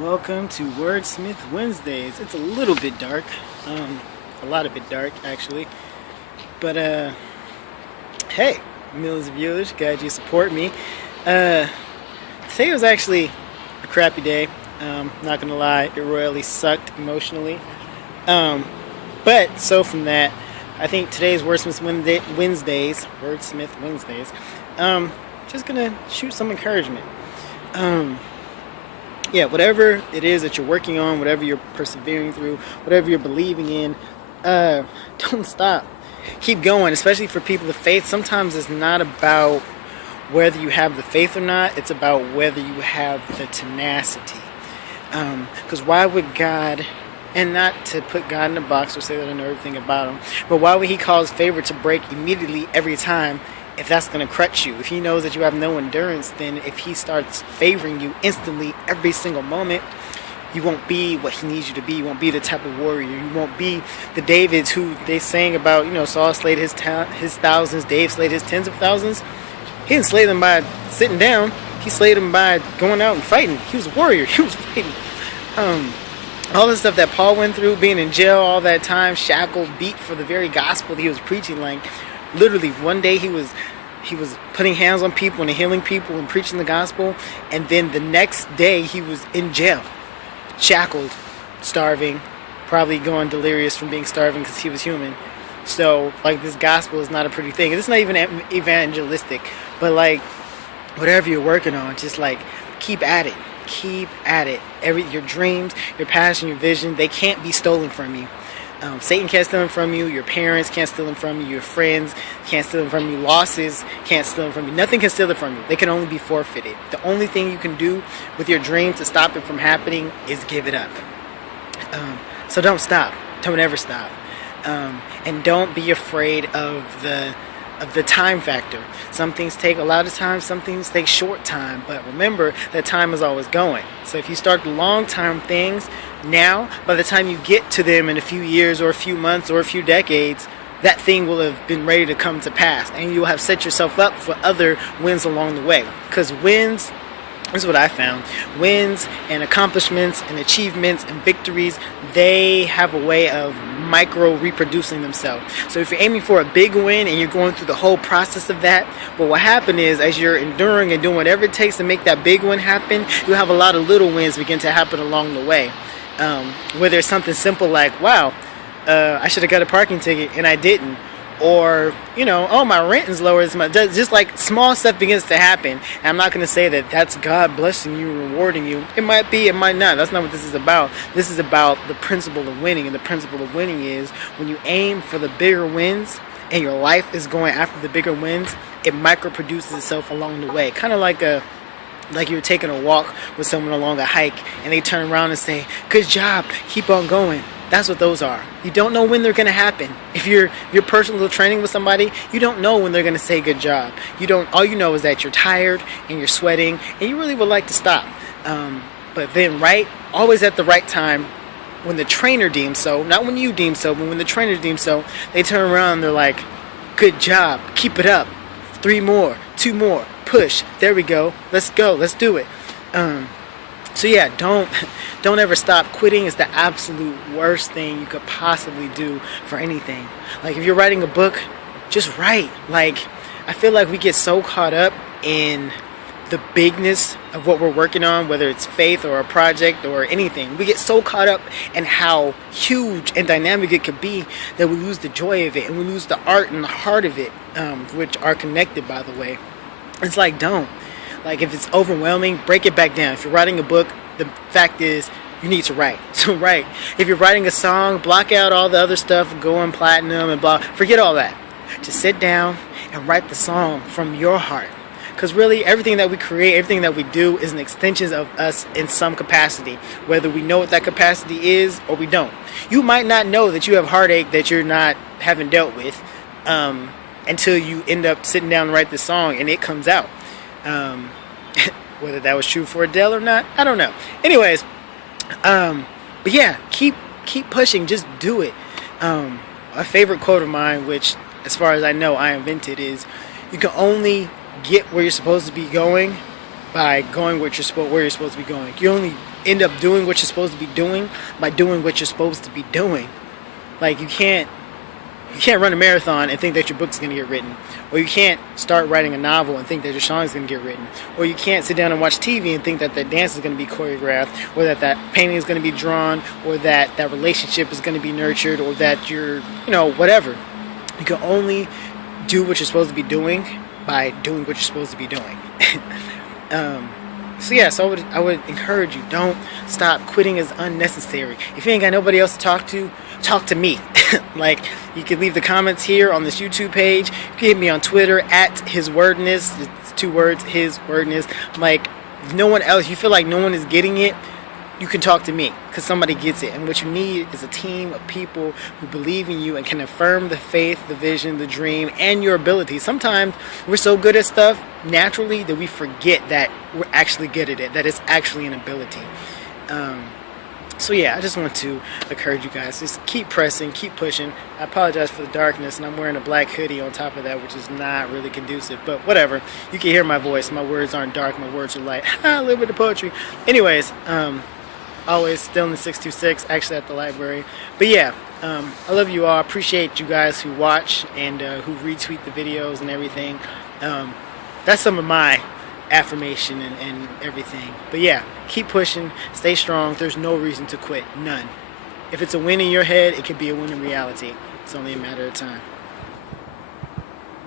Welcome to Wordsmith Wednesdays. It's a little bit dark, a lot of bit dark actually, but hey, millions of viewers, glad you support me. Today was actually a crappy day. Not gonna lie, it royally sucked emotionally. But so from that, I think today's Wednesdays, just gonna shoot some encouragement. Yeah, whatever it is that you're working on, whatever you're persevering through, whatever you're believing in, don't stop. Keep going, especially for people of faith. Sometimes it's not about whether you have the faith or not, it's about whether you have the tenacity. Because why would God, and not to put God in a box or say that I know everything about him, but why would he cause favor to break immediately every time if that's going to crutch you? If he knows that you have no endurance, then if he starts favoring you instantly every single moment, you won't be what he needs you to be. You won't be the type of warrior. You won't be the Davids who they sang about, Saul slayed his thousands, Dave slayed his tens of thousands. He didn't slay them by sitting down. He slayed them by going out and fighting. He was a warrior. He was fighting. All the stuff that Paul went through, being in jail all that time, shackled, beat for the very gospel that he was preaching. Like, literally, one day he was putting hands on people and healing people and preaching the gospel, and then the next day he was in jail, shackled, starving, probably going delirious from being starving because he was human. So, like, this gospel is not a pretty thing. It's not even evangelistic, but like, whatever you're working on, just like, keep at it. Keep at it. Your dreams, your passion, your vision, they can't be stolen from you. Satan can't steal them from you. Your parents can't steal them from you. Your friends can't steal them from you. Losses can't steal them from you. Nothing can steal it from you. They can only be forfeited. The only thing you can do with your dream to stop it from happening is give it up. So don't stop. Don't ever stop. And don't be afraid of the time factor. Some things take a lot of time, some things take short time, but remember that time is always going. So if you start the long term things now, by the time you get to them in a few years or a few months or a few decades, that thing will have been ready to come to pass, and you'll have set yourself up for other wins along the way. Because wins, this is what I found, wins and accomplishments and achievements and victories, they have a way of micro reproducing themselves. So if you're aiming for a big win and you're going through the whole process of that, but what happened is, as you're enduring and doing whatever it takes to make that big one happen, you'll have a lot of little wins begin to happen along the way. Whether it's something simple like, wow, I should have got a parking ticket and I didn't. Or, oh, my rent is lower. Just like small stuff begins to happen. And I'm not going to say that that's God blessing you, rewarding you. It might be, it might not. That's not what this is about. This is about the principle of winning. And the principle of winning is when you aim for the bigger wins and your life is going after the bigger wins, it micro produces itself along the way. Kind of like you're taking a walk with someone along a hike and they turn around and say, good job, keep on going. That's what those are. You don't know when they're going to happen. If you're personal training with somebody, you don't know when they're going to say good job. All you know is that you're tired and you're sweating and you really would like to stop. But then always at the right time, when the trainer deems so, not when you deem so, but when the trainer deems so, they turn around and they're like, good job, keep it up. 3 more, 2 more, push. There we go. Let's go. Let's do it. So yeah, don't ever stop. Quitting is the absolute worst thing you could possibly do for anything. Like, if you're writing a book, just write. Like, I feel like we get so caught up in the bigness of what we're working on, whether it's faith or a project or anything. We get so caught up in how huge and dynamic it could be that we lose the joy of it, and we lose the art and the heart of it, which are connected, by the way. It's like, don't. Like, if it's overwhelming, break it back down. If you're writing a book, the fact is, you need to write. So write. If you're writing a song, block out all the other stuff, going platinum and blah. Forget all that. Just sit down and write the song from your heart. Because really, everything that we create, everything that we do is an extension of us in some capacity. Whether we know what that capacity is or we don't. You might not know that you have heartache that you're not haven't dealt with until you end up sitting down and write the song and it comes out. Whether that was true for Adele or not, I don't know. Anyways, but yeah, keep pushing. Just do it. A favorite quote of mine, which, as far as I know, I invented, is, you can only get where you're supposed to be going by going where you're supposed to be going. You only end up doing what you're supposed to be doing by doing what you're supposed to be doing. Like, you can't run a marathon and think that your book's going to get written. Or you can't start writing a novel and think that your song's going to get written. Or you can't sit down and watch TV and think that that dance is going to be choreographed, or that that painting is going to be drawn, or that that relationship is going to be nurtured, or that you're, whatever. You can only do what you're supposed to be doing by doing what you're supposed to be doing. So I would encourage you, don't stop. Quitting is unnecessary. If you ain't got nobody else to talk to me. Like, you can leave the comments here on this YouTube page. You can hit me on Twitter at hiswordness. It's 2 words, hiswordness. Like, if no one else, you feel like no one is getting it, you can talk to me, because somebody gets it. And what you need is a team of people who believe in you and can affirm the faith, the vision, the dream, and your ability. Sometimes we're so good at stuff naturally that we forget that we're actually good at it, that it's actually an ability. So yeah, I just want to encourage you guys, just keep pressing, keep pushing. I apologize for the darkness, and I'm wearing a black hoodie on top of that, which is not really conducive, but whatever. You can hear my voice. My words aren't dark, my words are light. A little bit of poetry. Anyways, always still in the 626, actually at the library. But yeah, I love you all. I appreciate you guys who watch and who retweet the videos and everything. That's some of my affirmation and everything. But yeah, keep pushing, stay strong. There's no reason to quit, none. If it's a win in your head, it could be a win in reality. It's only a matter of time.